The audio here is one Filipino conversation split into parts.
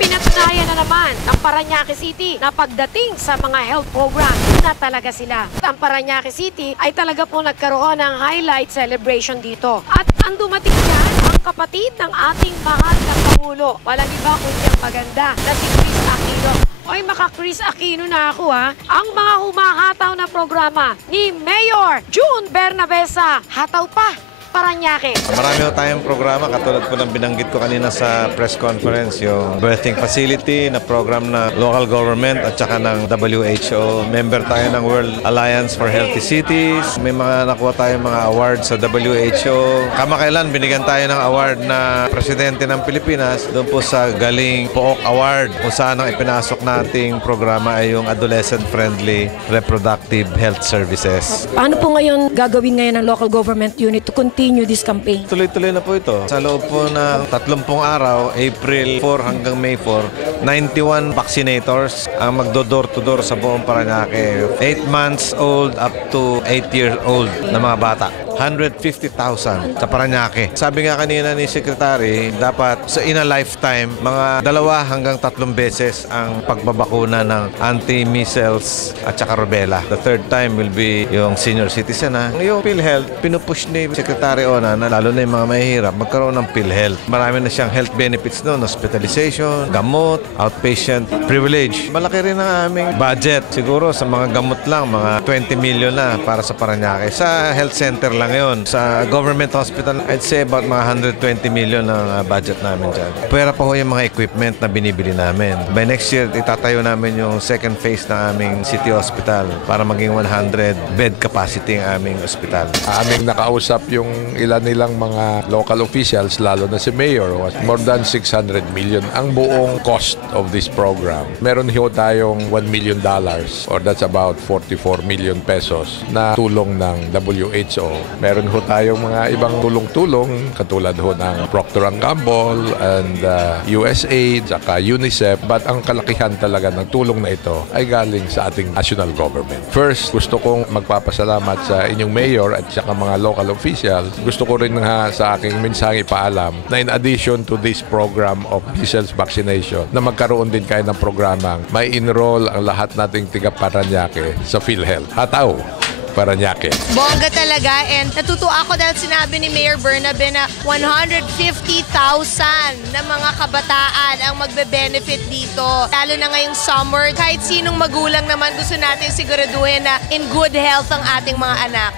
Pinatunayan na naman ng Parañaque City na pagdating sa mga health program na talaga sila. Ang Parañaque City ay talaga po nagkaroon ng highlight celebration dito. At ang dumating dyan, ang kapatid ng ating mahal na Pangulo. Walang iba kundi ang maganda na si Chris Aquino. Oy, maka-Chris Aquino na ako ha. Ang mga humahataw na programa ni Mayor June Bernabesa. Hataw pa, Parañaque. Marami ho tayong programa katulad po ng binanggit ko kanina sa press conference, yung birthing facility na program na local government at saka ng WHO. Member tayo ng World Alliance for Healthy Cities. May mga nakuha tayong mga awards sa WHO. Kamakailan binigyan tayo ng award na Presidente ng Pilipinas doon po sa Galing Pook Award kung saan ang ipinasok nating programa ay yung adolescent-friendly reproductive health services. Paano po ngayon gagawin ngayon ng local government unit to continue this campaign? Tuloy-tuloy na po ito. Sa loob po ng 30 araw, April 4 hanggang May 4, 91 vaccinators ang magdo-door-to-door sa buong Parañaque. 8 months old up to 8 years old na mga bata. 150,000 sa Parañaque. Sabi nga kanina ni Secretary, dapat sa in a lifetime, mga 2 hanggang 3 beses ang pagbabakuna ng anti-measles at saka rubella. The third time will be yung senior citizen na. Yung PhilHealth, pinupush ni Secretary Ona na lalo na yung mga mahihirap magkaroon ng PhilHealth. Marami na siyang health benefits noon, hospitalization, gamot, outpatient privilege. Malaki rin ang aming budget. Siguro sa mga gamot lang, mga 20 million na para sa Parañaque. Sa health center lang ngayon. Sa government hospital, I'd say about mga 120 million ang budget namin dyan. Pwera pa ho yung mga equipment na binibili namin. By next year, itatayo namin yung second phase ng aming city hospital para maging 100 bed capacity ang aming hospital. Aming nakausap yung ilan nilang mga local officials, lalo na si Mayor, was more than 600 million ang buong cost of this program. Meron ho tayong $1 million or that's about 44 million pesos na tulong ng WHO. Meron ho tayong mga ibang tulong-tulong katulad ho ng Procter & Gamble and USAID saka UNICEF, but ang kalakihan talaga ng tulong na ito ay galing sa ating national government. First, gusto kong magpapasalamat sa inyong mayor at saka mga local officials. Gusto ko rin sa aking mensaheng ipaalam na in addition to this program of measles vaccination, na magkaroon din kayo ng programang may enroll ang lahat nating tiga Parañaque sa PhilHealth. Hataw! Parañaque. Bongga talaga, and natutuwa ako dahil sinabi ni Mayor Bernabe na 150,000 na mga kabataan ang magbe-benefit dito. Lalo na ngayong summer, kahit sinong magulang naman gusto natin siguraduhin na in good health ang ating mga anak.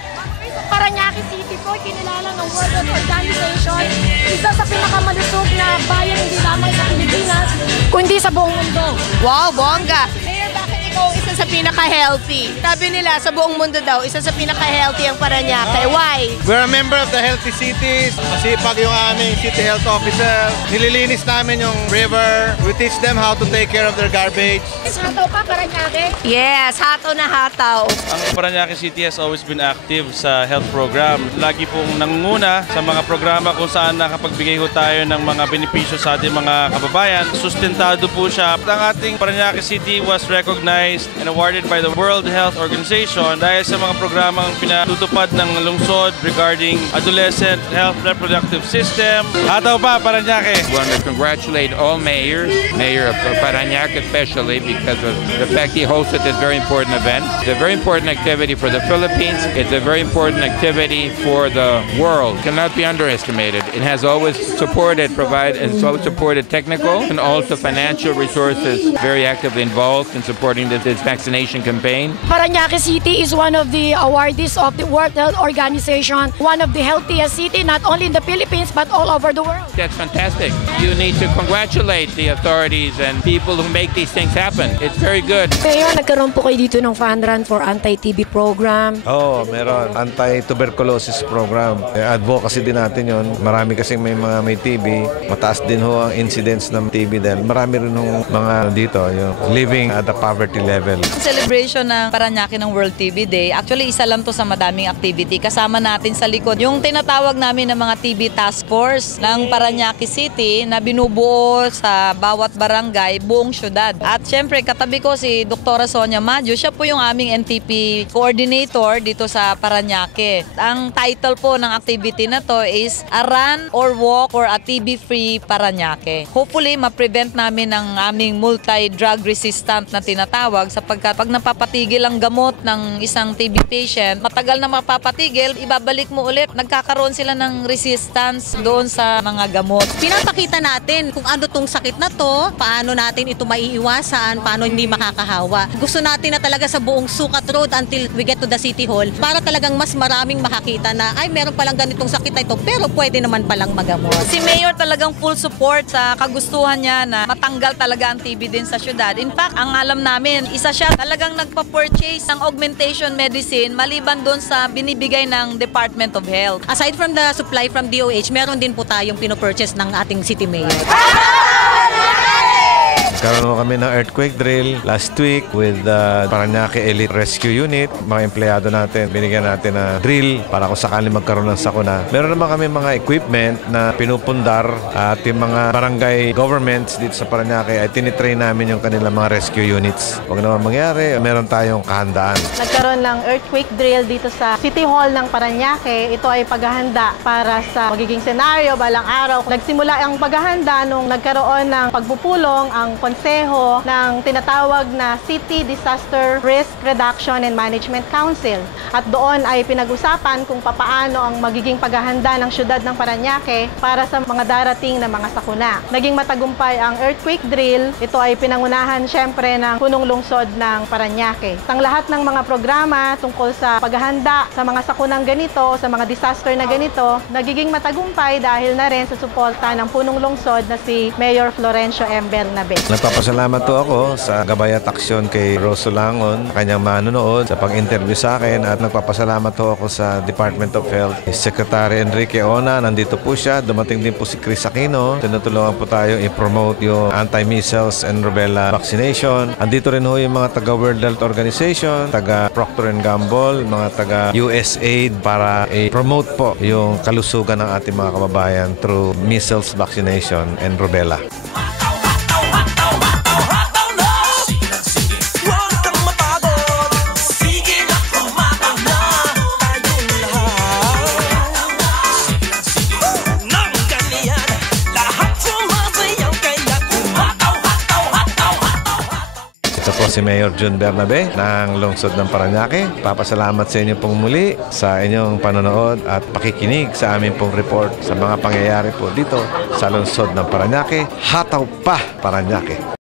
Parañaque City po, kinilala ng World Health Organization, isa sa pinakamalusog na bayan hindi lamang sa Pilipinas, kundi sa buong mundo. Wow, bongga! Mayor, bakit ikaw isa sa pinaka-healthy? Sabi nila, sa buong mundo daw, isa sa pinaka-healthy ang Parañaque. Why? We're a member of the Healthy Cities. Masipag yung aming city health officer. Nililinis namin yung river. We teach them how to take care of their garbage. Hataw pa, Parañaque? Yes, hataw na hataw. Ang Parañaque City has always been active sa health program. Lagi pong nangunguna sa mga programa kung saan nakapagbigay ho tayo ng mga benepisyo sa ating mga kababayan. Sustentado po siya. Ang ating Parañaque City was recognized and awarded by the World Health Organization dahil sa mga programang pinatutupad ng lungsod regarding adolescent health reproductive system. Hataw pa, Parañaque! We want to congratulate all mayors, Mayor of Parañaque especially, because of the fact he hosted this very important event. It's a very important activity for the Philippines. It's a very important activity for the world. It cannot be underestimated. It has always supported, supported technical and also financial resources, very actively involved in supporting this vaccination campaign. Parañaque City is one of the awardees of the World Health Organization, one of the healthiest city, not only in the Philippines, but all over the world. That's fantastic. You need to congratulate the authorities and people who make these things happen. It's very good. Mayor, nagkaroon po kayo dito ng fund run for anti-TB program. Oo, meron. Anti-tuberculosis program. Advocacy din natin yon. Marami kasing may TB. Mataas din ho ang incidence ng TB dahil marami rin ho mga dito, yung living at the poverty level. Celebration ng Parañaque ng World TB Day, actually isa lang to sa madaming activity. Kasama natin sa likod yung tinatawag namin ng mga TB Task Force ng Parañaque City na binubuo sa bawat barangay, buong syudad. At syempre katabi ko si Dr. Sonia Maggio, siya po yung aming NTP coordinator dito sa Parañaque. Ang title po ng activity na to is A Run or Walk for a TB-Free Parañaque. Hopefully, ma-prevent namin ang aming multi-drug resistant na tinatawag sapagkat pag napapatigil ang gamot ng isang TB patient, matagal na mapapatigil, ibabalik mo ulit. Nagkakaroon sila ng resistance doon sa mga gamot. Pinapakita natin kung ano tong sakit na to, paano natin ito maiiwasan, paano hindi makakahawa. Gusto natin na talaga sa buong Sukat Road until we get to the City Hall para talagang mas maraming makakita na ay meron palang ganitong sakit na ito pero pwede naman palang magamot. Si Mayor talagang full support sa kagustuhan niya na matanggal talaga ang TB din sa syudad. In fact, ang alam namin, isa siya talagang nagpa-purchase ng augmentation medicine maliban doon sa binibigay ng Department of Health. Aside from the supply from DOH, meron din po tayong pinopurchase ng ating City Mayor. Karoon kami ng earthquake drill last week with the Parañaque Elite Rescue Unit. Mga empleyado natin, binigyan natin na drill para kung sakali magkaroon ng sakuna. Meron naman kami mga equipment na pinupundar at yung mga barangay governments dito sa Parañaque ay tinitrain namin yung kanilang mga rescue units. Huwag naman mangyari, meron tayong kahandaan. Nagkaroon ng earthquake drill dito sa City Hall ng Parañaque. Ito ay paghahanda para sa magiging senaryo balang araw. Nagsimula ang paghahanda nung nagkaroon ng pagpupulong ang konseho ng tinatawag na City Disaster Risk Reduction and Management Council. At doon ay pinag-usapan kung papaano ang magiging paghahanda ng syudad ng Parañaque para sa mga darating na mga sakuna. Naging matagumpay ang earthquake drill. Ito ay pinangunahan syempre ng punong lungsod ng Parañaque. Ang lahat ng mga programa tungkol sa paghahanda sa mga sakunang ganito, sa mga disaster na ganito, nagiging matagumpay dahil na rin sa suporta ng punong lungsod na si Mayor Florencio M. Bernabe. Nagpapasalamat po ako sa gabay at aksyon kay Rosso Langon, kanyang manonood sa pag-interview sa akin at nagpapasalamat po ako sa Department of Health. Secretary Enrique Ona, nandito po siya. Dumating din po si Chris Aquino. Tinutulungan po tayo i-promote yung anti-measles and rubella vaccination. Andito rin ho yung mga taga World Health Organization, taga Procter & Gamble, mga taga USAID para i-promote po yung kalusugan ng ating mga kababayan through measles vaccination and rubella. Ito po si Mayor Jun Bernabe ng lungsod ng Parañaque. Papasalamat sa inyo pong muli sa inyong panonood at pakikinig sa aming pong report sa mga pangyayari po dito sa lungsod ng Parañaque. Hataw pa, Parañaque!